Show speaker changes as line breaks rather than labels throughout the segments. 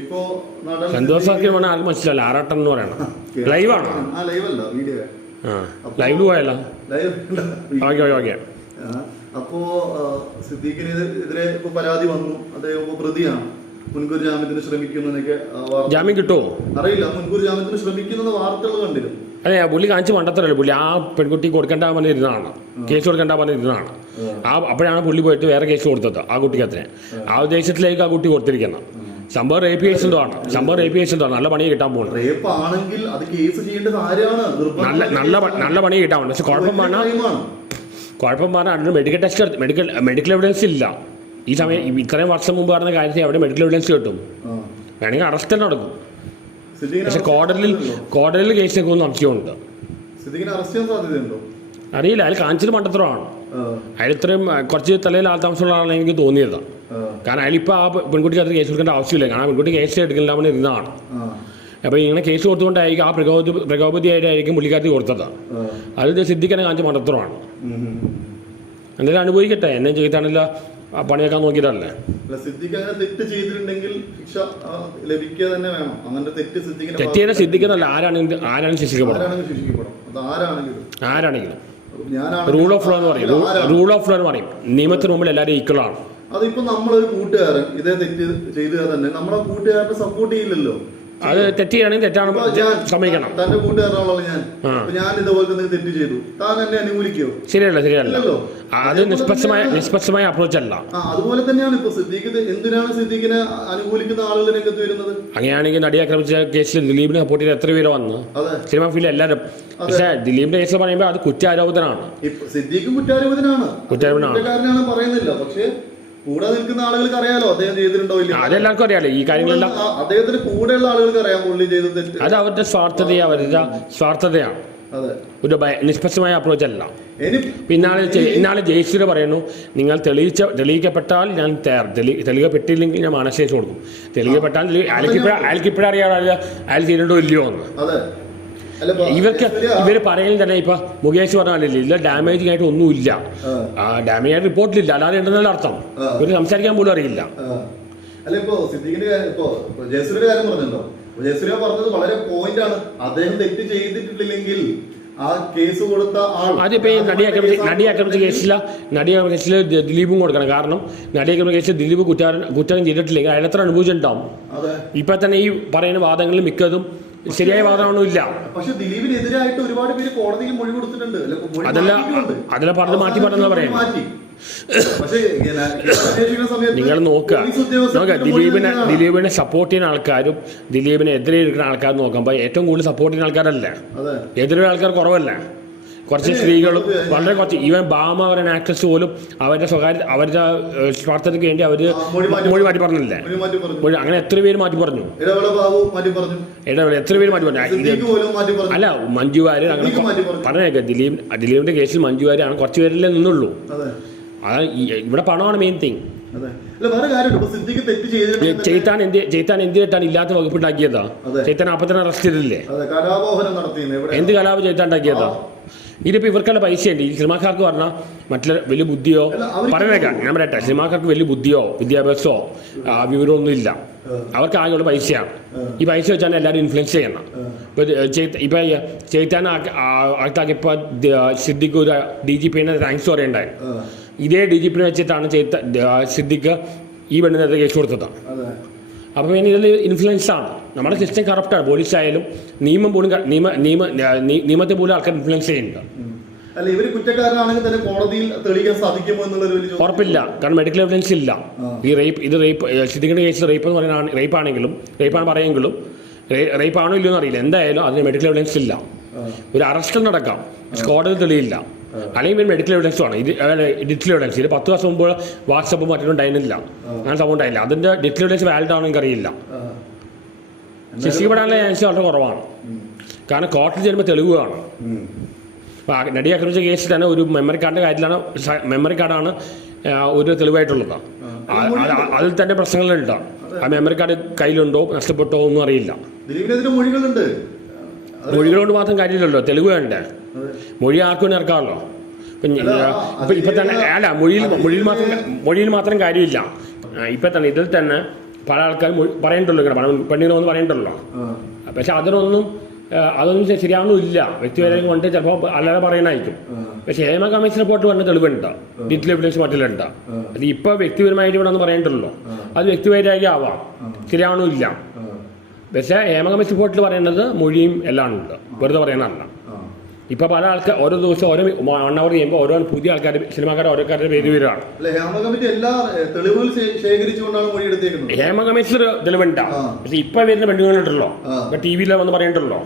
ഇപ്പോ
സന്തോഷ് മനസ്സിലല്ല ആറാട്ടം എന്ന് പറയണം. ലൈവാണോ
ലൈവ്
ആണോ? പോയല്ലോ
ലൈവ്
ഓക്കെ
അപ്പോ സിദ്ദീഖിന് എതിരെ ഇപ്പൊ പരാതി വന്നു അദ്ദേഹം ഇപ്പൊ പ്രതിയാണ്. മുൻകൂർ ജാമ്യത്തിന് ശ്രമിക്കുന്നതിനൊക്കെ
ജാമ്യം കിട്ടുമോ
അറിയില്ല മുൻകൂർ ജാമ്യത്തിന് ശ്രമിക്കുന്നത് വാർത്തകൾ കണ്ടിരുന്നു.
അതെ പുള്ളി കാണിച്ച് മണ്ടത്തരല്ലേ പുള്ളി ആ പെൺകുട്ടി കൊടുക്കേണ്ട പറഞ്ഞിരുന്നതാണ്. കേസ് കൊടുക്കേണ്ട പറഞ്ഞിരുന്നതാണ്. ആ അപ്പോഴാണ് പുള്ളി പോയിട്ട് വേറെ കേസ് കൊടുത്തത് ആ കുട്ടിക്കത്തിന് ആ ഉദ്ദേശത്തിലേക്ക് ആ കുട്ടി കൊടുത്തിരിക്കുന്നത്. സംഭവം റേപ്പ് കേസ് എന്തോ ആണ്. സംഭവം റേപ്പ് കേസ് എന്തോ ആണ്. നല്ല പണി കിട്ടാൻ
നിർബന്ധം
നല്ല നല്ല നല്ല പണി കിട്ടാൻ പോകുന്നു പക്ഷെ കുഴപ്പം പറഞ്ഞാൽ കുഴപ്പം പറഞ്ഞാൽ അതിന് medical test medical medical evidence ഇല്ല. ഈ സമയം ഇത്രയും വർഷം മുമ്പ് പറഞ്ഞ കാര്യത്തിൽ അവിടെ മെഡിക്കൽ എവിഡൻസ് കിട്ടും. വേണമെങ്കിൽ അറസ്റ്റ് തന്നെ നടക്കും. പക്ഷെ
കോടലിൽ
കോടതിയിൽ
ചെയ്യാൻ
കോടതിയിൽ കേസ് നിൽക്കുമെന്ന് സംശയമുണ്ട് അറിയില്ല അയാൾ കാണിച്ചത് മണ്ടത്തരമാണ്. അയാൾ ഇത്രയും കുറച്ച് തലയിൽ ആൾ താമസമുള്ള ആളാണ് എനിക്ക് തോന്നിയത്. കാരണം അയാളിപ്പോൾ ആ പെൺകുട്ടിക്ക് അത് കേസ് കൊടുക്കേണ്ട ആവശ്യമില്ല. കാരണം ആ പെൺകുട്ടി കേസ് എടുക്കില്ല അവൻ ഇരുന്നതാണ് അപ്പോൾ ഇങ്ങനെ കേസ് കൊടുത്തുകൊണ്ടായിരിക്കും ആ പ്രകോപതി പ്രകോപതിയായിട്ടായിരിക്കും പുള്ളിക്കാരത്തി കൊടുത്തത്.
അതിൽ
അത് സിദ്ധിക്കാൻ കാണിച്ച മണ്ടത്തരമാണ്. എന്തായാലും അനുഭവിക്കട്ടെ. എന്നെ ചെയ്താണല്ലോ ആ പണിയൊക്കെ നോക്കിയിട്ടല്ലേ?
അല്ല അങ്ങനെ തെറ്റ് ചെയ്തിട്ടുണ്ടെങ്കിൽ ശിക്ഷ ലഭിക്കുക തന്നെ വേണം. അങ്ങനെ തെറ്റ് സിദ്ദീഖിനെ
തെറ്റിയെ സിദ്ധിക്കുന്നല്ല ആരാണ് ആരാണ് ശിക്ഷിക്കപ്പെടുന്നത്?
ആരാണെങ്കിലും. ആരാണെങ്കിലും.
ആരാണെങ്കിലും റൂൾ ഓഫ് ലോ എന്ന് പറയും. റൂൾ ഓഫ് ലോ എന്ന് പറയും. നിയമത്തിന് മുമ്പിൽ എല്ലാവരും ഈക്വൽ ആണ്.
അതിപ്പോ നമ്മളൊരു കൂട്ടുകാരൻ ഇതേ തെറ്റ് ചെയ്തു തന്നെ നമ്മളെ കൂട്ടുകാരനെ സപ്പോർട്ട് ചെയ്യില്ലല്ലോ.
അത് തെറ്റിയാണെങ്കിൽ തെറ്റാണ്. സമ്മതിക്കണം
തന്റെ കൂട്ടുകാരനാണല്ലോ ഞാൻ. ഞാൻ ഇതുപോലെ തെറ്റ് ചെയ്തു. താൻ എന്നെ അനുകൂലിക്കോ?
ശരിയല്ല ശരിയല്ല. അത് നിഷ്പക്ഷമായ നിഷ്പക്ഷമായ അപ്രോച്ച് അല്ല.
അതുപോലെ തന്നെയാണ് ഇപ്പൊ സിദ്ദീഖ് ഇത് എന്തിനാണ് സിദ്ദീഖിനെ അനുകൂലിക്കുന്ന ആളുകൾ രംഗത്ത് വരുന്നത്?
അങ്ങനെയാണെങ്കിൽ നടി ആക്രമിച്ച കേസിൽ ദിലീപിനെ സപ്പോർട്ട് ചെയ്ത് എത്ര പേര് വന്ന്? സിനിമ ഫീൽഡ് എല്ലാവരും. പക്ഷേ ദിലീപിന്റെ കേസിൽ പറയുമ്പോൾ അത് കുറ്റാരോപണമാണ്.
സിദ്ദീഖ് കുറ്റാരോപിതനാണ്.
കുറ്റാരോപിതനാണ്.
പറയുന്നില്ല. പക്ഷെ കൂടെ നിൽക്കുന്ന ആളുകൾക്ക് അറിയാലോ അദ്ദേഹം ചെയ്തിട്ടുണ്ടോ ഇല്ല
അതെല്ലാവർക്കും അറിയാലോ. ഈ കാര്യങ്ങളെല്ലാം
അദ്ദേഹത്തിന് കൂടെയുള്ള ആളുകൾക്ക് അറിയാം പുള്ളി ചെയ്ത തെറ്റ്.
അത് അവരുടെ സ്വാർത്ഥതയാണ് അവരുടെ സ്വാർത്ഥതയാണ് ഒരു നിഷ്പക്ഷമായ അപ്രോച്ച് അല്ല.
ഇനി
പിന്നാലെ ജെ- ഇന്നാളെ ജയശ്രീ പറയുന്നു നിങ്ങൾ തെളിയിച്ച തെളിയിക്കപ്പെട്ടാൽ ഞാൻ തയ്യാർ തെളിയിക്കപ്പെട്ടില്ലെങ്കിൽ ഞാൻ മാനശേഷം കൊടുക്കും തെളിയിക്കപ്പെട്ടാൽ അയാൾക്ക് അയാൾക്കിപ്പോഴ അയാൾക്കിപ്പോഴും അറിയാം അയാൾ അയാൾ ചെയ്തിട്ടോ ഇല്ലയോ എന്ന്. ഇവർക്ക് ഇവർ പറയുന്നത് തന്നെ ഇപ്പൊ മുകേഷ് പറഞ്ഞാലില്ല ഇല്ല ഡാമേജിങ് ആയിട്ട് ഒന്നുമില്ല. ഡാമേജ് ആയിട്ട് റിപ്പോർട്ടിലില്ല അല്ലാതെ ഉണ്ടെന്നല്ല അർത്ഥം.
ഇവർ
ഇവർ സംസാരിക്കാൻ പോലും അറിയില്ല.
അല്ല ഇപ്പൊ സിദ്ദീഖിന്റെ കാര്യം ഇപ്പൊ കാര്യം പറഞ്ഞല്ലോ. അപ്പൊ ജയസൂര്യ പറഞ്ഞത് വളരെ പോയിന്റ് ആണ്. അദ്ദേഹം തെറ്റ് ചെയ്തിട്ടില്ലെങ്കിൽ ആ കേസ് കൊടുത്ത ആൾ
അതിപ്പോ നടി ആക്രമിച്ച നടി ആക്രമിച്ച കേസില നടി ആക്രമിച്ച കേസിൽ ദ- ദിലീപും കൊടുക്കണം. കാരണം നടി ആക്രമിച്ച കേസിൽ ദിലീപ് കുറ്റം കുറ്റം ചെയ്തിട്ടില്ലെങ്കിൽ അയാൾ എത്ര അനുഭവിച്ചിട്ടുണ്ടാവും? ഇപ്പൊ തന്നെ ഈ പറയുന്ന വാദങ്ങളിൽ മിക്കതും ശരിയായ വാദമൊന്നും ഇല്ല?
പക്ഷെ ദിലീപിനെതിരായിട്ട് ഒരുപാട് പേര് കോടതിയിൽ മൊഴി കൊടുത്തിട്ടുണ്ട്. അല്ല, മൊഴി
അതല്ല
മാറ്റിയിട്ടുണ്ട്.
അതിലെ പറഞ്ഞ് മാറ്റി പറഞ്ഞാ പറയാം നിങ്ങൾ നോക്കുക. നോക്കുക. ദിലീപിനെ ദിലീപിനെ സപ്പോർട്ട് ചെയ്യുന്ന ആൾക്കാരും ദിലീപിനെ എതിരെ ഇരിക്കുന്ന ആൾക്കാരും നോക്കുമ്പോൾ ഏറ്റവും കൂടുതൽ സപ്പോർട്ട് ചെയ്യുന്ന ആൾക്കാരല്ലേ? എതിരെ ആൾക്കാർ കുറവല്ലേ? കുറച്ച് സ്ത്രീകളും വളരെ കുറച്ച് ഈവൻ ബാമ പറയുന്ന ആക്ട്രസ് പോലും അവരുടെ സ്വകാര്യ അവരുടെ സ്വാർത്ഥതയ്ക്ക് വേണ്ടി അവർ
ആ, മൊഴി മാറ്റി
പറഞ്ഞില്ലേ?
മൊഴി
അങ്ങനെ എത്ര പേര് മാറ്റി പറഞ്ഞു?
ഇടവേള
എത്ര പേര് മാറ്റി പറഞ്ഞു? അല്ല മഞ്ജു വാര്യർ അങ്ങനെ. പറഞ്ഞേക്കാം. ദിലീപ് ദിലീപിന്റെ കേസിൽ മഞ്ജു വാര്യർ ആണ് കുറച്ച് പേരല്ലേ നിന്നുള്ളൂ.
അതെ.
ഇവിടെ പണമാണ് മെയിൻ തിങ് ചെയ്താൻ എന്ത് ചെയ്താൻ എന്തിനായിട്ടാണ് ഇല്ലാത്ത വകുപ്പ് ഉണ്ടാക്കിയതാ? ചെയ്താൻ അപ്പത്തന്നെ അറസ്റ്റ് ചെയ്തില്ലേ? എന്ത് കലാപം ഉണ്ടാക്കിയതാ ഇതിപ്പോ ഇവർക്കുള്ള പൈസയുണ്ട്. ഈ സിനിമാക്കാർക്ക് പറഞ്ഞാൽ മറ്റുള്ള വലിയ ബുദ്ധിയോ? പറയുന്നേക്കാം ഞാൻ പറയട്ടെ. സിനിമാക്കാർക്ക് വലിയ ബുദ്ധിയോ വിദ്യാഭ്യാസമോ ആ, വിവരമൊന്നും ഇല്ല അവർക്ക് ആകെയുള്ള പൈസയാണ്. ഈ പൈസ വെച്ചാണ് എല്ലാവരും ഇൻഫ്ലുവൻസ് ചെയ്യണം ഇപ്പൊ ഇത് ചെയ്ത- ഇപ്പൊ ഇപ്പോൾ ചെയ്ത്താൻ ആൾക്കാർക്ക് സിദ്ദിഖ് ഒരു ഡി ജി പിന്നെ താങ്ക്സ് പറയണ്ടായി. ഇതേ ഡി ജി പിന്നെ വെച്ചിട്ടാണ് ചെയ്ത സിദ്ദിഖ് ഈ പെണ്ണിനെതിരെ കേസ് കൊടുത്തത്. അപ്പം ഇനി ഇതിൽ ഇൻഫ്ലുവൻസ് ആണ്. നമ്മുടെ സിസ്റ്റം കറപ്റ്റാണ് പോലീസ് ആയാലും നിയമം പോലും നിയമ നിയമ നിയമത്തെ പോലും ആൾക്കാർ ഇൻഫ്ലുവൻസ് ചെയ്യുന്നുണ്ട്.
അല്ല കുറ്റക്കാരനാണെങ്കിൽ തന്നെ കോടതിയിൽ തെളിയിക്കാൻ സാധിക്കുമോ എന്നുള്ളൊരു.
ഉറപ്പില്ല. കാരണം മെഡിക്കൽ എവിഡൻസ് ഇല്ല. ഈ റേപ്പ് ഇത് റേപ്പ് സിദ്ദിഖിന്റെ കേസിൽ റേപ്പ് എന്ന് പറയുന്ന റേപ്പ് ആണെങ്കിലും റേപ്പാണ് പറയുമെങ്കിലും റേപ്പ് ആണോ ഇല്ലയോ എന്നറിയില്ല എന്തായാലും അതിന് മെഡിക്കൽ എവിഡൻസ് ഇല്ല. ഒരു അറസ്റ്റ് നടക്കാം. കോടതി തെളിയില്ല. അല്ലെങ്കിൽ പിന്നെ മെഡിക്കൽ എവിഡൻസ് ആണ്. ഇത് ഡിജിറ്റൽ എവിഡൻസ് ഇത് പത്ത് വർഷം മുമ്പ് വാട്സപ്പ് മറ്റൊന്നും ഉണ്ടായിരുന്നില്ല അങ്ങനെ സംഭവം ഉണ്ടായില്ല. അതിന്റെ ഡിജിറ്റൽ എവിഡൻസ് വാലിഡ് ആണോ എനിക്കറിയില്ല.
ആ.
ശിക്ഷിക്കപ്പെടാനുള്ള ചാൻസ് വളരെ കുറവാണ്. കാരണം കോർട്ടിൽ ചെല്ലുമ്പോൾ തെളിവ് കാണും. അപ്പോൾ നടി ആക്രമിച്ച കേസിൽ തന്നെ ഒരു മെമ്മറി കാർഡിന്റെ കാര്യത്തിലാണ്. മെമ്മറി കാർഡാണ് ഒരു തെളിവായിട്ടുള്ളത്. അതിൽ തന്നെ പ്രശ്നങ്ങളുണ്ട്. ആ മെമ്മറി കാർഡ് കയ്യിലുണ്ടോ നഷ്ടപ്പെട്ടോ ഒന്നും അറിയില്ല. മൊഴികളോട് മാത്രം കാര്യമില്ലല്ലോ തെളിവ് വേണ്ടേ. മൊഴി ആർക്കും ഇറക്കാമല്ലോ ഇപ്പം ഇപ്പം തന്നെ അല്ല മൊഴിയിൽ മൊഴിയിൽ മാത്രം മൊഴിയിൽ മാത്രം കാര്യമില്ല. ഇപ്പം തന്നെ ഇതിൽ തന്നെ പല ആൾക്കാരും പറയണ്ടല്ലോ ഇങ്ങനെ. പണം പെണ്ണുങ്ങളൊന്നും പറയണ്ടല്ലോ. പക്ഷെ അതിനൊന്നും അതൊന്നും ശരിയാണോ ഇല്ല. വ്യക്തിപരം കൊണ്ട് ചിലപ്പോൾ അല്ലാതെ പറയണമായിരിക്കും പക്ഷെ ഹേമ കമ്മീഷൻ റിപ്പോർട്ട് പറഞ്ഞ തെളിവുണ്ട്? ഡിജിറ്റൽ എവിഡൻസ് മറ്റിലുണ്ട്. അത് ഇപ്പോൾ വ്യക്തിപരമായിട്ട് ഇവിടെ ഒന്ന് പറയണ്ടല്ലോ. അത് വ്യക്തിപരമായി ആവാം. ശരിയാവണമില്ല.
ഇല്ല
പക്ഷേ ഹേമ കമ്മീഷൻ റിപ്പോർട്ടിൽ പറയുന്നത് മൊഴിയും എല്ലാം ഉണ്ട്. വെറുതെ പറയുന്നതല്ല
ആ.
ഇപ്പൊ പല ആൾക്കാർ ഓരോ ദിവസം ഓരോ വൺ അവർ ചെയ്യുമ്പോൾ ഓരോ പുതിയ ആൾക്കാർ സിനിമാക്കാരുടെ ഓരോക്കാരുടെ പേര്
വരുവാണ് ഹേമ കമ്മിറ്റി
തെളിവുണ്ട. പക്ഷെ ഇപ്പൊ വരുന്ന പെണ്ണുങ്ങളുണ്ടല്ലോ. ഇപ്പൊ ടി വിയിൽ വന്ന് പറയണ്ടല്ലോ.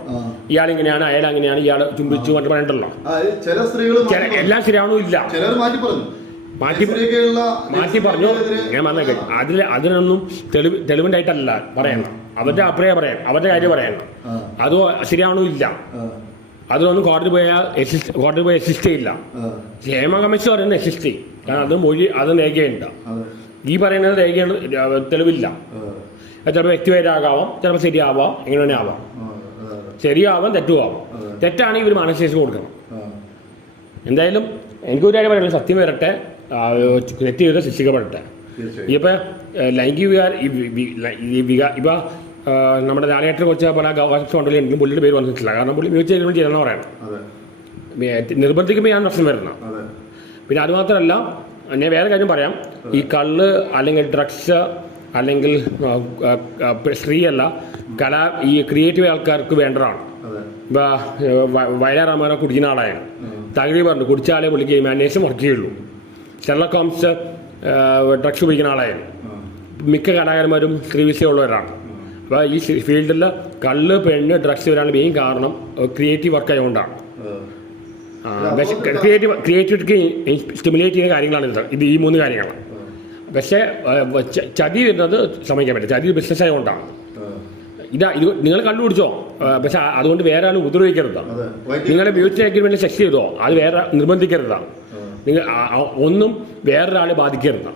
ഇയാൾ ഇങ്ങനെയാണ് അയാൾ അങ്ങനെയാണ് ഇയാൾ ചുംബിച്ചു എന്ന് പറയണ്ടല്ലോ.
ചില സ്ത്രീകൾ
എല്ലാ ശരിയാവണമില്ല
മാറ്റി പറഞ്ഞു.
മാറ്റി- പറഞ്ഞു. ഞാൻ പറഞ്ഞേക്കെ അതിൽ അതിനൊന്നും തെളിവ് തെളിവുണ്ടായിട്ടല്ല. പറയണം. അവരുടെ അഭിപ്രായം പറയാം. അവരുടെ കാര്യം പറയണം
അതോ
അത് ശരിയാവണമില്ല
ആ,
അതിനൊന്നും കോടതി പോയാൽ എക്സിസ്റ്റ് കോടതി പോയി എക്സിസ്റ്റ് ചെയ്യില്ല ക്ഷേമ കമ്മീഷൻ പറയുന്നത് എക്സിസ്റ്റ് ചെയ്യും കാരണം അത് മൊഴി അത് രേഖയുണ്ട്. ഈ പറയുന്നത് രേഖയാണ് തെളിവില്ല. ചിലപ്പോൾ വ്യക്തിപേരാകാവാം ചിലപ്പോൾ ശരിയാവാം എങ്ങനെ വേണേ ആവാം. ശരിയാവാം തെറ്റുമാവാം. തെറ്റാണെങ്കിൽ ഇവർ മാനശേഷം കൊടുക്കണം എന്തായാലും എനിക്കൊരു കാര്യം പറയുന്നത് സത്യം വരട്ടെ. തെറ്റ് ചെയ്ത് ശിക്ഷിക്കപ്പെടട്ടെ. ഇപ്പം ലൈംഗിക വികാരം ഇപ്പം നമ്മുടെ ലാലേട്ടനെ കുറിച്ച് പല ഗവേഷണം ഉണ്ടെങ്കിലും പുള്ളിയുടെ പേര് വന്നിട്ടില്ല. കാരണം പുള്ളി മികച്ച ചെയ്യുന്ന ചെയ്യണമെന്ന് പറയണം. നിർബന്ധിക്കുമ്പോൾ ഞാൻ പ്രശ്നം വരുന്നത് പിന്നെ അതുമാത്രമല്ല ഞാൻ വേറെ കാര്യം പറയാം. ഈ കള്ള് അല്ലെങ്കിൽ ഡ്രഗ്സ് അല്ലെങ്കിൽ സ്ത്രീയല്ല കല ഈ ക്രിയേറ്റീവ് ആൾക്കാർക്ക് വേണ്ടതാണ്.
അതെ.
അമ്മ കുടിക്കുന്ന ആളാണ്. തകഴി പറഞ്ഞു കുടിച്ചാലേ പുള്ളിക്ക് മാനേഷൻ വർക്ക് ചെയ്യുള്ളൂ. ഷെർലക് ഹോംസ് ഡ്രഗ്സ് ഉപയോഗിക്കുന്ന ആളായിരുന്നു മിക്ക കലാകാരന്മാരും സ്ത്രീ വിഷയമുള്ളവരാണ് അപ്പോൾ ഈ ഫീൽഡിൽ കള്ള് പെണ്ണ് ഡ്രഗ്സ് വരാനുള്ള മെയിൻ കാരണം. ക്രിയേറ്റീവ് വർക്ക് ആയതുകൊണ്ടാണ്. ക്രിയേറ്റീവ് ക്രിയേറ്റിവിറ്റിക്ക് സ്റ്റിമുലേറ്റ് ചെയ്യുന്ന കാര്യങ്ങളാണ് ഇത്. ഇത് ഈ മൂന്ന് കാര്യങ്ങളാണ്. പക്ഷേ ചതി വരുന്നത് സമ്മതിക്കാൻ പറ്റില്ല. ചതി ബിസിനസ് ആയതുകൊണ്ടാണ് ഇതാ ഇത് നിങ്ങൾ കണ്ടുപിടിച്ചോ? പക്ഷെ അതുകൊണ്ട് വേറെ ആളും ഉപദ്രവിക്കരുത്.
അതെ.
നിങ്ങളുടെ മ്യൂച്വൽ അഗ്രിമെന്റ് സെക്സ് ചെയ്തോ അത് വേറെ നിർബന്ധിക്കരുത്. നിങ്ങൾ ഒന്നും വേറൊരാളെ ബാധിക്കരുത്.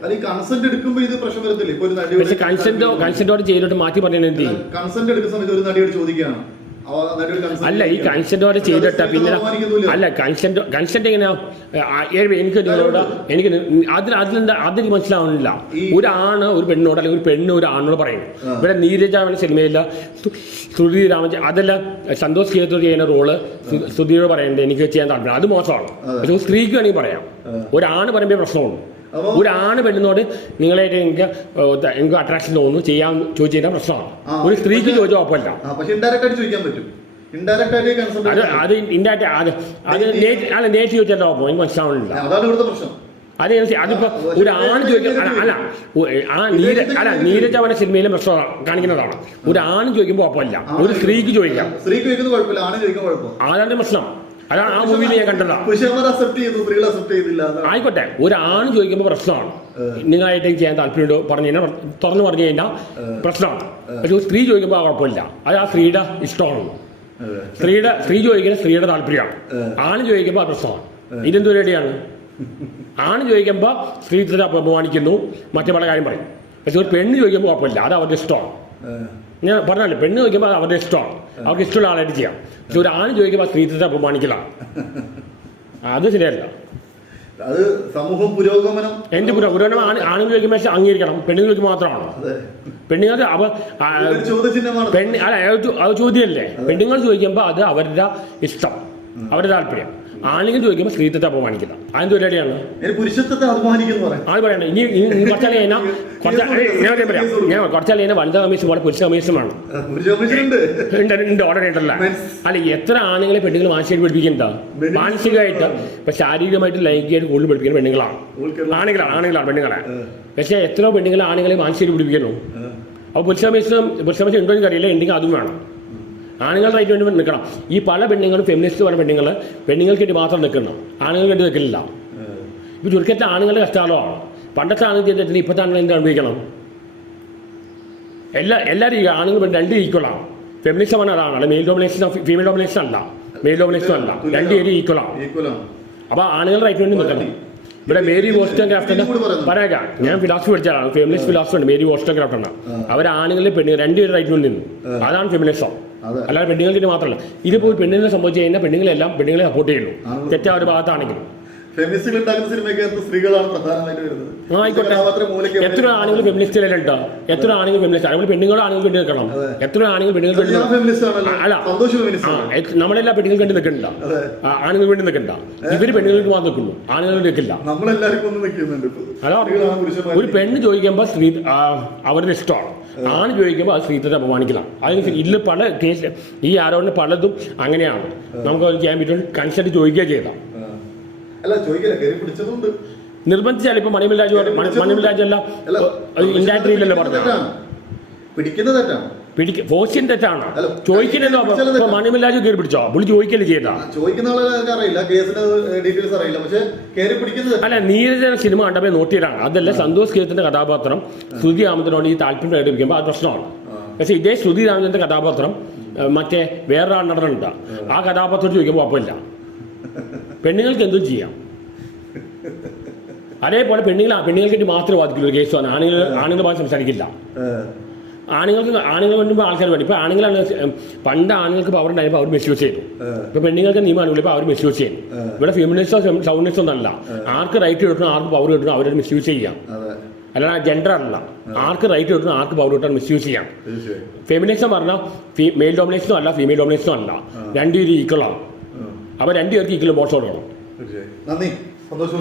പക്ഷെ കൺസെന്റോ കൺസെന്റോട് ചെയ്തിട്ട് മാറ്റി പറയുന്നത് എന്ത് ചെയ്യും?
കൺസെന്റ് എടുക്കുന്ന സമയത്ത് ഒരു നടിയോട് ചോദിക്കുകയാണ്.
അല്ല ഈ കൺസെന്റോടെ ചെയ്തിട്ട പിന്നെ അല്ല കൺസെന്റ് കൺസെന്റ് എങ്ങനെയാ? എനിക്ക് നിങ്ങളോട് എനിക്ക് അതിന് അതിലെന്താ അതെനിക്ക് മനസ്സിലാവുന്നില്ല. ഒരാണ് ഒരു പെണ്ണോട് അല്ലെങ്കിൽ ഒരു പെണ്ണ് ഒരു ആണോട് പറയും. ഇവിടെ നീരജാവിന്റെ സിനിമയില്ല ശ്രുതി രാമജ അതല്ല സന്തോഷ് കേതു ചെയ്യുന്ന റോൾ ശ്രുതിയോട് പറയണ്ടേ? എനിക്ക് ചെയ്യാൻ താല്പര്യം അത് മോശമാണ്. പക്ഷെ സ്ത്രീക്ക് വേണമെങ്കിൽ പറയാം. ഒരാണ് പറയുമ്പോൾ പ്രശ്നമുള്ളൂ. ഒരാണ് പെണ്ണിനോട് നിങ്ങളായിട്ട് എനിക്ക് എനിക്ക് അട്രാക്ഷൻ തോന്നുന്നു ചെയ്യാൻ ചോദിച്ചാൽ പ്രശ്നമാണ്. ഒരു സ്ത്രീക്ക് ചോദിച്ചാൽ
ഉറപ്പല്ല ഇൻഡയറക്റ്റ് ഇൻഡയറക്റ്റ്
അത് അത് ഇൻഡാറ്റ് അത് അത് നേറ്റ് അല്ല നേറ്റ് ചോദിച്ചാൽ എനിക്ക് അത് അതിപ്പോ ഒരു ആണ് ചോദിക്കും. അല്ല ആ നീര അല്ല നീരജ് അവന്റെ സിനിമയിലും പ്രശ്നം കാണിക്കുന്നതാണ്. ഒരു ആണ് ചോദിക്കുമ്പോൾ കുഴപ്പമില്ല ഒരു സ്ത്രീക്ക് ചോദിക്കാം.
സ്ത്രീക്ക് ചോദിക്കുന്നത് കുഴപ്പമില്ല ആണ് ചോദിക്കാൻ കുഴപ്പം
അതാണ് പ്രശ്നം. അതാണ് ആ മൂവിയിൽ ഞാൻ കണ്ടതാ. ആയിക്കോട്ടെ ഒരു ആണ് ചോദിക്കുമ്പോൾ പ്രശ്നമാണ് നിങ്ങളായിട്ട് ചെയ്യാൻ താല്പര്യമുണ്ടോ പറഞ്ഞു കഴിഞ്ഞാൽ തുറന്നു പറഞ്ഞു കഴിഞ്ഞാൽ പ്രശ്നമാണ്. പക്ഷെ ഒരു സ്ത്രീ ചോദിക്കുമ്പോൾ ആ കുഴപ്പമില്ല. അത് ആ സ്ത്രീയുടെ ഇഷ്ടമാണ്. സ്ത്രീയുടെ സ്ത്രീ ചോദിക്കുന്ന സ്ത്രീയുടെ താല്പര്യമാണ്. ആണ് ചോദിക്കുമ്പോൾ ആ പ്രശ്നമാണ്. ഇതെന്ത് പരിപാടിയാണ്? ആണ് ചോദിക്കുമ്പോൾ സ്ത്രീത്വത്തെ അപമാനിക്കുന്നു മറ്റേ പല കാര്യം പറയും. പക്ഷെ ഒരു പെണ്ണ് ചോദിക്കുമ്പോൾ കുഴപ്പമില്ല. അത് അവരുടെ ഇഷ്ടമാണ്. ഞാൻ പറഞ്ഞല്ലോ പെണ്ണ് ചോദിക്കുമ്പോൾ അത് അവരുടെ ഇഷ്ടമാണ്. അവർക്ക് ഇഷ്ടമുള്ള ആളായിട്ട് ചെയ്യാം. പക്ഷെ ഒരു ആണ് ചോദിക്കുമ്പോൾ സ്ത്രീത്വത്തെ അപമാനിക്കലാണ് അത് ശരിയല്ല.
അത് സമൂഹം പുരോഗമനം
എന്റെ പുരോഗമനം ആണ് ആണുങ്ങൾ ചോദിക്കുമ്പോൾ അംഗീകരിക്കണം. പെണ്ണുങ്ങൾക്ക് മാത്രമാണോ?
പെണ്ണുങ്ങൾക്ക്
പെണ്ണുങ്ങൾ അവ ആ,
ചോദ്യചിഹ്നമാണ്.
പെണ്ണ് അല്ല അത് ചോദ്യമല്ലേ? പെണ്ണുങ്ങൾ ചോദിക്കുമ്പോൾ അത് അവരുടെ ഇഷ്ടം. അവരുടെ താല്പര്യം. ആണുങ്ങൾ ചോദിക്കുമ്പോൾ സ്ത്രീത്വത്തെ അപമാനിക്കില്ല അതിന് പരിപാടിയാണ് ആൾ പറയണ്ട ഇനി കുറച്ചാൽ കഴിഞ്ഞാൽ കുറച്ച് ഞാൻ പറയാം. ഞാൻ കുറച്ചാൽ കഴിഞ്ഞാൽ വനിതാ കമ്മീഷൻ പോലെ പുരുഷ
ഓർഡർ
ഉണ്ട്. ഉണ്ട് ഓൾറെഡി ഉണ്ടല്ല അല്ല എത്ര ആണുങ്ങളെ പെണ്ണുങ്ങൾ മാനസികമായിട്ട് പഠിപ്പിക്കുന്നതാ? മാനസികമായിട്ട് ഇപ്പൊ ശാരീരികമായിട്ട് ലൈംഗികമായിട്ട് കൂടുതൽ പഠിപ്പിക്കുന്ന പെണ്ണുങ്ങളാണ് ആണുങ്ങളാണ് ആണുങ്ങളാണ് പെണ്ണുങ്ങളെ. പക്ഷേ എത്രയോ പെണ്ണുങ്ങളെ ആണുങ്ങളെ മാനസികമായിട്ട് പഠിപ്പിക്കുന്നു.
അപ്പൊ
അപ്പോൾ പുരുഷ കമ്മീഷൻ പുരുഷ കമ്മീഷൻ ഉണ്ടോ എന്ന് അറിയില്ല ഉണ്ടെങ്കിൽ അതും വേണം. ആണുങ്ങളുടെ റൈറ്റ് വേണ്ടി നിൽക്കണം. ഈ പല പെണ്ണുങ്ങളും ഫെമിനിസ്റ്റ് പറഞ്ഞ പെണ്ണുങ്ങൾ പെണ്ണുങ്ങൾക്ക് വേണ്ടി മാത്രം നിൽക്കണം. ആണുങ്ങൾക്ക് വേണ്ടി നിൽക്കില്ല. ഇപ്പോൾ ചുരുക്കത്തെ ആണുങ്ങളുടെ കഷ്ടകാലമാണ്. പണ്ടത്തെ ആണുങ്ങൾ ചെയ്തിട്ടില്ല ഇപ്പോഴത്തെ ആണുങ്ങൾ എന്ത് അനുഭവിക്കണം എല്ലാ എല്ലാവരും ഈ ആണുങ്ങൾ രണ്ട് ഈക്വലാണ് ഫെമിനിസം ആണ് അതാണ്. മെയിൽ ഡോമിനേഷൻ ഫീമെയിൽ ഡോമിനേഷൻ അല്ല. മെയിൽ ഡോമിനേഷൻ അല്ല. രണ്ട് ഈക്വലാണ്
Equal ആണ്.
അപ്പോൾ ആണുങ്ങളുടെ റൈറ്റ് വേണ്ടി നിൽക്കണം. ഇവിടെ മേരി വോസ്റ്റൻ ക്രാഫ്റ്റിന്റെ
ഇതും
പറയാം. ഞാൻ ഫിലോസഫി പഠിച്ചാലാണ് ഫെമിനിസ്റ്റ് ഫിലോസഫി ഉണ്ട് മേരി വോസ്റ്റൻ ക്രാഫ്റ്റ് ആണ്. അവർ ആണുങ്ങളിൽ പെണ്ണുങ്ങൾ രണ്ടുപേരും റൈറ്റ് വേണ്ടി നിന്നു. അതാണ് ഫെമിനിസം. അല്ലാതെ പെണ്ണുങ്ങൾക്ക് മാത്രമല്ല. ഇതിപ്പോൾ പെണ്ണുങ്ങളെ സംബന്ധിച്ച് കഴിഞ്ഞാൽ പെണ്ണുങ്ങളെല്ലാം പെണ്ണുങ്ങളെ സപ്പോർട്ട് ചെയ്യുന്നു
ആണുങ്ങൾ-
തെറ്റാ ഒരു ഭാഗത്താണെങ്കിലും.
ഫെമിനിസ്റ്റുകൾ ഉണ്ടാക്കുന്ന സിനിമയ്ക്കകത്ത് സ്ത്രീകളാണ് പ്രധാനമായിട്ട് വരുന്നത്.
ആ, ആയിക്കോട്ടെ
കഥാപാത്രം മൂലയ്ക്ക്
എത്ര ആണുങ്ങൾ എത്ര ആണുങ്ങൾ ഫെമിനിസ്റ്റ് അതുപോലെ പെണ്ണുങ്ങളാണെങ്കിൽ വേണ്ടി നിൽക്കണം.
അതെ.
എത്ര ആണുങ്ങൾ പെണ്ണുങ്ങൾ നിൽക്കണം. അല്ല. നമ്മളെല്ലാം പെണ്ണുങ്ങൾ കണ്ടു നിൽക്കണ്ട ആണുങ്ങൾ വേണ്ടി നിൽക്കണ്ട. ഇവർ പെണ്ണുങ്ങൾക്ക് മാത്രം നിൽക്കുന്നു ആണുങ്ങൾ നിൽക്കില്ല. ഒരു പെണ്ണ് ചോദിക്കുമ്പോൾ സ്ത്രീ അവരുടെ ഇഷ്ടമാണ്. ആണ് ചോദിക്കുമ്പോൾ അത് സ്ത്രീത്വത്തെ അപമാനിക്കണം അതിന് ഇല്ല പല കേസ് ഈ ആരോപണം പലതും അങ്ങനെയാണ്. നമുക്ക് അത് ചെയ്യാൻ പറ്റും. കൺസെന്റ് ചോദിക്കുക ചെയ്താൽ.
അല്ല ചോദിക്കില്ല. കയറി പിടിച്ചതുണ്ട്.
നിർബന്ധിച്ചാൽ ഇപ്പൊ മണിമൽ രാജു മണിമൽ രാജു എല്ലാം
അല്ല
ഇൻഡാക്ടറിയിലല്ലോ
പിടിക്കുന്നത്
പറഞ്ഞത്?
തെറ്റാണ്. പിടിക്കുന്നത് തെറ്റാണ്.
പിടിക്ക ഫോഴ്സിൻ തെറ്റാണ്.
അല്ല,
ചോദിക്കലല്ലോ
പിടിച്ചാലും തെറ്റാ.
കയറി പിടിച്ചോ? പുള്ളി ചോദിക്കല്ലേ
ചെയ്യണ്ട?
അല്ല നീരജന സിനിമ കണ്ടപ്പോൾ നോട്ടിയതാണ് അതല്ല സന്തോഷ് കേത്തിന്റെ കഥാപാത്രം ശ്രുതി രാമചന്ദ്രനോട് ഈ താല്പര്യം പ്രകടിപ്പിക്കുമ്പോൾ അത് പ്രശ്നമാണ്. പക്ഷേ ഇതേ ശ്രുതി രാമചന്ദ്രന്റെ കഥാപാത്രം മറ്റേ വേറൊരാൾ നടനുണ്ട്. ആ. കഥാപാത്രം ചോദിക്കുമ്പോൾ കുഴപ്പമില്ല. പെണ്ണുങ്ങൾക്ക് എന്തും ചെയ്യാം. അതേപോലെ പെണ്ണുങ്ങൾ പെണ്ണുങ്ങൾക്ക് വേണ്ടി മാത്രമേ ഒരു കേസ് ആണ് ആണുങ്ങൾ ആണുങ്ങൾ ഭാഷ സംസാരിക്കില്ല. ആണുങ്ങൾക്ക് ആണുങ്ങൾ വേണ്ടുമ്പോൾ ആൾക്കാർ വേണ്ടി. ഇപ്പോൾ ആണുങ്ങളാണ് പണ്ട് ആണുങ്ങൾക്ക് പവർ ഉണ്ടായപ്പോൾ അവർ മിസ്യൂസ് ചെയ്തു.
ഇപ്പോൾ
ഇപ്പൊ പെണ്ണുങ്ങൾക്ക് നിയമം അനുകൂലിപ്പോൾ അവർ മിസ്യൂസ് ചെയ്യും. ഇവിടെ ഫെമിനിസ്റ്റോ സൗണ്ടിസ്റ്റോ ഒന്നല്ല ആർക്ക് റൈറ്റ് കിട്ടണം ആർക്ക് പവർ കിട്ടണം അവരത് മിസ്യൂസ് ചെയ്യാം. അല്ലാതെ ജെൻഡർ അല്ല. ആർക്ക് റൈറ്റ് കിട്ടണം ആർക്ക് പവർ കിട്ടണം മിസ്യൂസ് ചെയ്യാം. ഫെമിനിസം പറഞ്ഞാൽ മെയിൽ ഡോമിനേഷനോ അല്ല ഫീമെയിൽ ഡോമിനേഷനും അല്ല. രണ്ടുപേരും ഈക്വലാണ്
ഉം,
അപ്പോൾ രണ്ടുപേർക്ക് ഈക്വൽ ബോട്ട്സ് കൊടുക്കണം
നന്ദി. സന്തോഷം